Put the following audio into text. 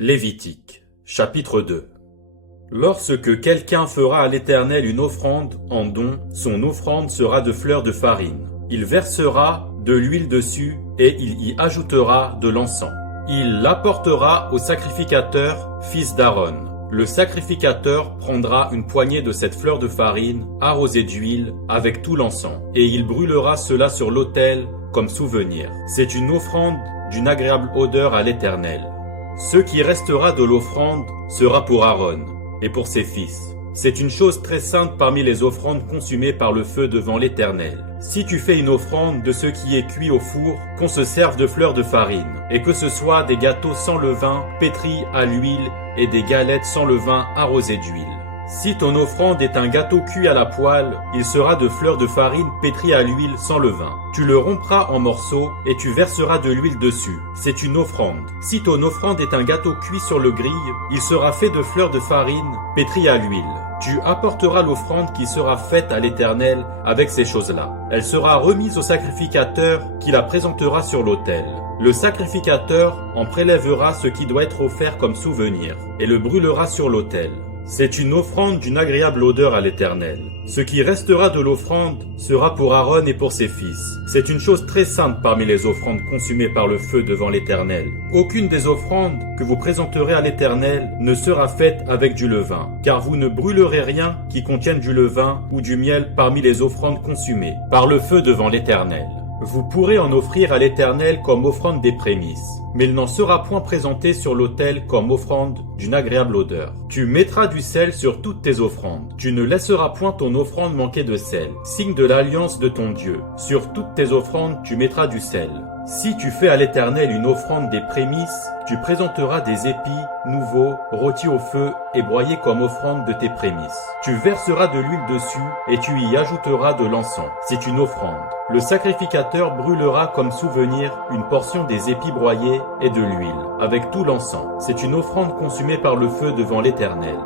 Lévitique, chapitre 2. Lorsque quelqu'un fera à l'Éternel une offrande en don, son offrande sera de fleurs de farine. Il versera de l'huile dessus et il y ajoutera de l'encens. Il l'apportera au sacrificateur, fils d'Aaron. Le sacrificateur prendra une poignée de cette fleur de farine arrosée d'huile avec tout l'encens, et il brûlera cela sur l'autel comme souvenir. C'est une offrande d'une agréable odeur à l'Éternel. Ce qui restera de l'offrande sera pour Aaron et pour ses fils. C'est une chose très sainte parmi les offrandes consumées par le feu devant l'Éternel. Si tu fais une offrande de ce qui est cuit au four, qu'on se serve de fleurs de farine, et que ce soit des gâteaux sans levain, pétris à l'huile, et des galettes sans levain arrosées d'huile. Si ton offrande est un gâteau cuit à la poêle, il sera de fleurs de farine pétries à l'huile sans levain. Tu le rompras en morceaux et tu verseras de l'huile dessus. C'est une offrande. Si ton offrande est un gâteau cuit sur le grille, il sera fait de fleurs de farine pétries à l'huile. Tu apporteras l'offrande qui sera faite à l'Éternel avec ces choses-là. Elle sera remise au sacrificateur qui la présentera sur l'autel. Le sacrificateur en prélèvera ce qui doit être offert comme souvenir et le brûlera sur l'autel. C'est une offrande d'une agréable odeur à l'Éternel. Ce qui restera de l'offrande sera pour Aaron et pour ses fils. C'est une chose très sainte parmi les offrandes consumées par le feu devant l'Éternel. Aucune des offrandes que vous présenterez à l'Éternel ne sera faite avec du levain, car vous ne brûlerez rien qui contienne du levain ou du miel parmi les offrandes consumées par le feu devant l'Éternel. Vous pourrez en offrir à l'Éternel comme offrande des prémices, mais il n'en sera point présenté sur l'autel comme offrande d'une agréable odeur. Tu mettras du sel sur toutes tes offrandes. Tu ne laisseras point ton offrande manquer de sel, signe de l'alliance de ton Dieu. Sur toutes tes offrandes, tu mettras du sel. Si tu fais à l'Éternel une offrande des prémices, tu présenteras des épis nouveaux, rôtis au feu et broyés comme offrande de tes prémices. Tu verseras de l'huile dessus et tu y ajouteras de l'encens. C'est une offrande. Le sacrificateur brûlera comme souvenir une portion des épis broyés et de l'huile, avec tout l'encens. C'est une offrande consumée par le feu devant l'Éternel.